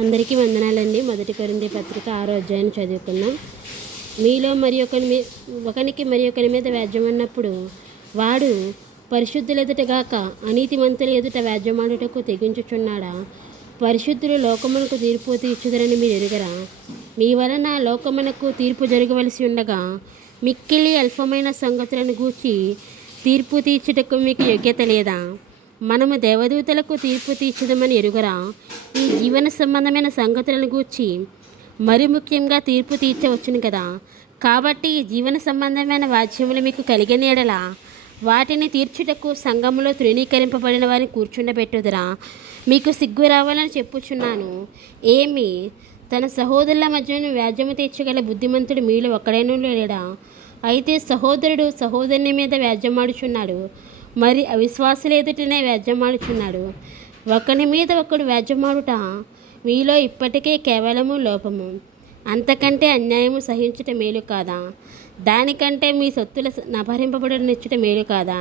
అందరికీ వందనాలండి. మొదటి కొరింథీ పత్రిక 6వ అధ్యాయాన్ని చదువుకుందాం. మీలో ఒకనికి మరి ఒకరి మీద వ్యాజ్యం ఉన్నప్పుడు వాడు పరిశుద్ధుల ఎదుట గాక అనీతిమంతుల ఎదుట వ్యాజ్యమాడుటకు తెగించుచున్నాడా? పరిశుద్ధులు లోకమునకు తీర్పు తీర్చుదరని మీరు ఎరుగరా? మీ వలన లోకమునకు తీర్పు జరగవలసి ఉండగా మిక్కిలి అల్పమైన సంగతులను గూర్చి తీర్పు తీర్చుటకు మీకు యోగ్యత లేదా? మనము దేవదూతలకు తీర్పు తీర్చుదామని ఎరుగరా? ఈ జీవన సంబంధమైన సంగతులను గూర్చి మరి ముఖ్యంగా తీర్పు తీర్చవచ్చును కదా. కాబట్టి ఈ జీవన సంబంధమైన వాద్యములు మీకు కలిగిన ఎడల వాటిని తీర్చుటకు సంఘములో తృణీకరింపబడిన వారిని కూర్చుండబెట్టుదురా? మీకు సిగ్గు రావాలని చెప్పుచున్నాను. ఏమి తన సహోదరుల మధ్యను వ్యాజ్యము తీర్చగల బుద్ధిమంతుడు మీలో ఒక్కడైనా లేడా? అయితే సహోదరుడు సహోదరుని మీద వ్యాజ్యమాడుచున్నాడు, మరి అవిశ్వాసుల ఎదుటనే వ్యాజ్యమాడుచున్నాడు. ఒకని మీద ఒకడు వ్యాజ్యమాడుట మీలో ఇప్పటికే కేవలము లోపము. అంతకంటే అన్యాయము సహించుట మేలు కాదా? దానికంటే మీ సొత్తుల అపహరింపబడనిచ్చుట మేలు కాదా?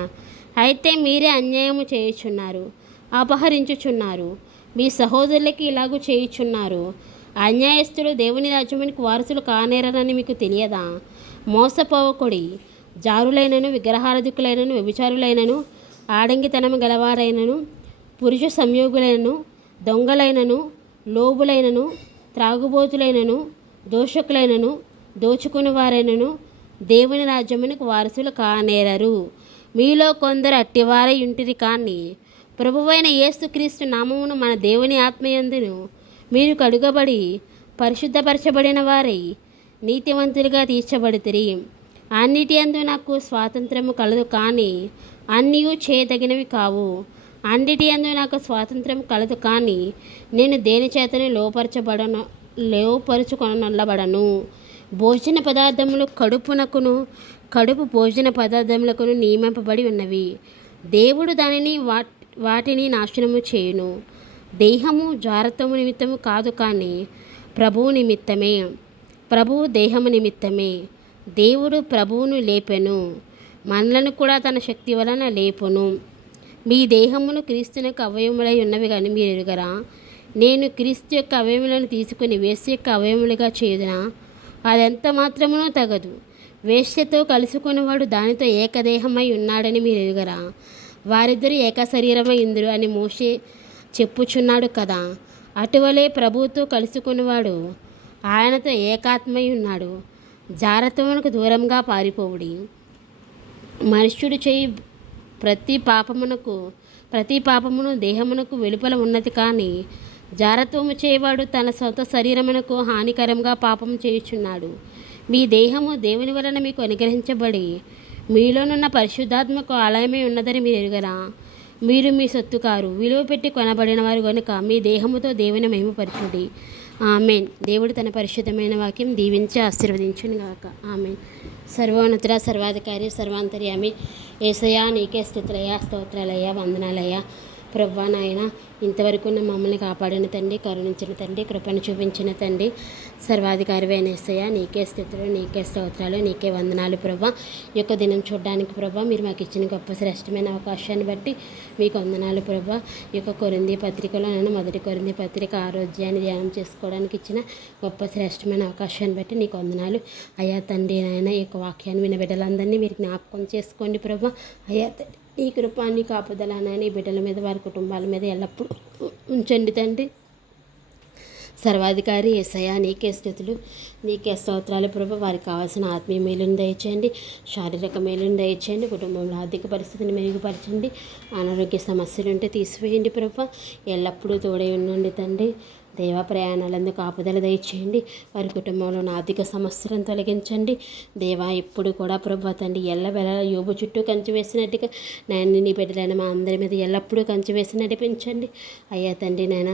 అయితే మీరే అన్యాయము చేయుచున్నారు, అపహరించుచున్నారు, మీ సహోదరులకి ఇలాగూ చేయుచున్నారు. అన్యాయస్తులు దేవుని రాజ్యమునికి వారసులు కానేరని మీకు తెలియదా? మోసపోవకుడి. జారులైనను, విగ్రహారాధికులైనను, వ్యభిచారులైనను, ఆడంగితనము గలవారైనను, పురుష సంయోగులైనను, దొంగలైనను, లోబులైనను, త్రాగుబోతులైనను, దోషకులైనను, దోచుకుని వారైనను దేవుని రాజ్యమునికి వారసులు కానేరరు. మీలో కొందరు అట్టివారై ఉంటిరి. కానీ ప్రభువైన యేసుక్రీస్తు నామమును మన దేవుని ఆత్మయందును మీరు కడుగబడి పరిశుద్ధపరచబడిన వారై నీతివంతులుగా తీర్చబడితిరి. అన్నిటి యందు నాకు స్వాతంత్రము కలదు, కానీ అన్నీయూ చేయదగినవి కావు. అన్నిటి యందు నాకు స్వాతంత్రం కలదు, కానీ నేను దేని చేతను లోపరుచుకొనబడను. భోజన పదార్థములు కడుపు భోజన పదార్థములకును నియమింపబడి ఉన్నవి. దేవుడు దానిని వాటిని నాశనము చేయును. దేహము జారత్వము నిమిత్తము కాదు, కానీ ప్రభువు నిమిత్తమే. ప్రభువు దేహము నిమిత్తమే. దేవుడు ప్రభువును లేపెను, మనలను కూడా తన శక్తి వలన లేపును. మీ దేహమును క్రీస్తునకు అవయములై ఉన్నవి కానీ మీరు ఎరుగరా? నేను క్రీస్తు యొక్క అవయములను తీసుకుని వేశ్య యొక్క అవయములుగా చేయుదునా? అదెంత మాత్రమునూ తగదు. వేశ్యతో కలుసుకున్నవాడు దానితో ఏకదేహమై ఉన్నాడని మీరు ఎరుగరా? వారిద్దరూ ఏక శరీరమై ఇందురు అని మోషే చెప్పుచున్నాడు కదా. అటువలే ప్రభువుతో కలుసుకున్నవాడు ఆయనతో ఏకాత్మై ఉన్నాడు. జారత్వమునకు దూరంగా పారిపోవుడి. మనుష్యుడు చేయి ప్రతి పాపమును దేహమునకు వెలుపల ఉన్నది, కానీ జారత్వము చేయవాడు తన సొంత శరీరమునకు హానికరంగా పాపము చేయుచున్నాడు. మీ దేహము దేవుని వలన మీకు అనుగ్రహించబడి మీలోనున్న పరిశుద్ధాత్మకు ఆలయమై ఉన్నదని మీరు ఎరుగరా? మీరు మీ సొత్తు కారు, విలువ పెట్టి కొనబడిన వారు కనుక మీ దేహముతో దేవుని మహిమపరచుడి. ఆమెన్. దేవుడు తన పరిశుద్ధమైన వాక్యం దీవించి ఆశీర్వదించును గాక. ఆమెన్. సర్వోన్నతుడ, సర్వాధికారి, సర్వాంతర్యామి యేసయ్యా, నీకే స్తుతులయ్యా, స్తోత్రాలయ్యా, వందనాలయ్యా. ప్రభువా నాయన, ఇంతవరకు మమ్మల్ని కాపాడిన తండ్రి, కరుణించిన తండ్రి, కృపను చూపించిన తండ్రి, సర్వాధికారి అయిన యేసయ్యా, నీకే స్తుతులు, నీకే స్తోత్రాలు, నీకే వందనాలు. ప్రభువా, ఈ యొక్క దినం చూడడానికి ప్రభువా మీరు మాకు ఇచ్చిన గొప్ప శ్రేష్టమైన అవకాశాన్ని బట్టి మీకు వందనాలు. ప్రభువా, ఈ యొక్క కొరింథీ పత్రికలో నేను మొదటి కొరింథీ పత్రిక 6వ అధ్యాయాన్ని ధ్యానం చేసుకోవడానికి ఇచ్చిన గొప్ప శ్రేష్టమైన అవకాశాన్ని బట్టి నీకు వందనాలు. అయ్యా తండ్రి నాయన, ఈ యొక్క వాక్యాన్ని విన్న బిడ్డలందరినీ మీరు జ్ఞాపకం చేసుకోండి. ప్రభువా, అయ్యా నీ కృప, నీ కాపుదల నాయన ఈ బిడ్డల మీద, వారి కుటుంబాల మీద ఎల్లప్పుడూ ఉంచండి తండ్రి. సర్వాధికారి యేసయ్యా, నీకే స్తుతులు, నీకే స్తోత్రాలు. ప్రభు, వారికి కావాల్సిన ఆత్మీయ మేలుని దయచేయండి, శారీరక మేలుని దయచేయండి, కుటుంబంలో ఆర్థిక పరిస్థితిని మెరుగుపరచండి, అనారోగ్య సమస్యలు ఉంటే తీసివేయండి. ప్రభు, ఎల్లప్పుడూ తోడై ఉండండి తండ్రి. దేవ ప్రయాణాలందుకు ఆపుదల దయచేయండి, వారి కుటుంబంలో ఆర్థిక సమస్యలను తొలగించండి. దేవా, ఇప్పుడు కూడా ప్రభు తండ్రి ఎల్లవేళ యోబు చుట్టూ కంచి వేసినట్టుగా నాయన నీ బిడ్డలైన మా అందరి మీద ఎల్లప్పుడూ కంచి వేసి నడిపించండి. అయ్యా తండ్రి నాయన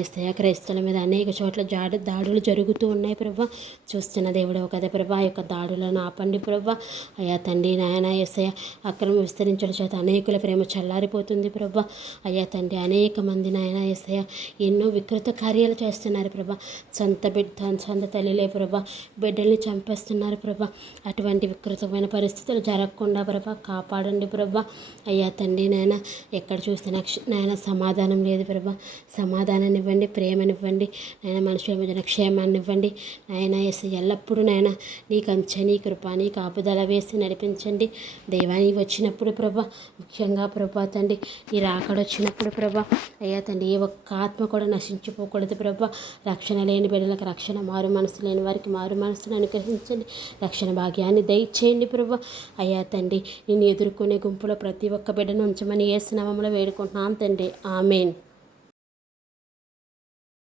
యేసయ్యా, క్రైస్తవుల మీద అనేక చోట్ల దాడులు జరుగుతూ ఉన్నాయి. ప్రభా, చూస్తున్న దేవుడు కదా ప్రభా, ఆ యొక్క దాడులను ఆపండి. ప్రభా, అయ్యా తండ్రి నాయన యేసయ్యా, అక్రమ విస్తరించడం చేత అనేకుల ప్రేమ చల్లారిపోతుంది. ప్రభా, అయ్యా తండ్రి అనేక మంది నాయన యేసయ్యా ఎన్నో వికృత కార్యాలు చేస్తున్నారు ప్రభా. సొంత తల్లిలే ప్రభా బిడ్డల్ని చంపేస్తున్నారు ప్రభా. అటువంటి వికృతమైన పరిస్థితులు జరగకుండా ప్రభా కాపాడండి ప్రభా. అయ్యా తండ్రి నాయన ఎక్కడ చూస్తున్నా నాయన సమాధానం లేదు ప్రభా. సమాధానాన్ని ఇవ్వండి, ప్రేమనివ్వండి నాయన, మనుషుల మధ్యన క్షేమాన్ని ఇవ్వండి నాయన. ఎల్లప్పుడూ నాయన నీ కంచె, నీ కృప, నీ కాపుదల వేసి నడిపించండి దేవా. నీ వచ్చినప్పుడు ప్రభా, ముఖ్యంగా ప్రభా తండ్రి ఈ రాకడొచ్చినప్పుడు ప్రభా అయ్యా తండ్రి ఏ ఒక్క ఆత్మ కూడా నశించిపోకూడదు ప్రభా. రక్షణ లేని బిడ్డలకు రక్షణ, మారు మనసు లేని వారికి మారు మనసును అనుగ్రహించండి, రక్షణ భాగ్యాన్ని దయచేయండి ప్రభా. అయ్యా తండ్రి నేను ఎదుర్కొనే గుంపులో ప్రతి ఒక్క బిడ్డను ఉంచమని యేసు నామములో వేడుకుంటున్నాం తండ్రి. ఆమేన్.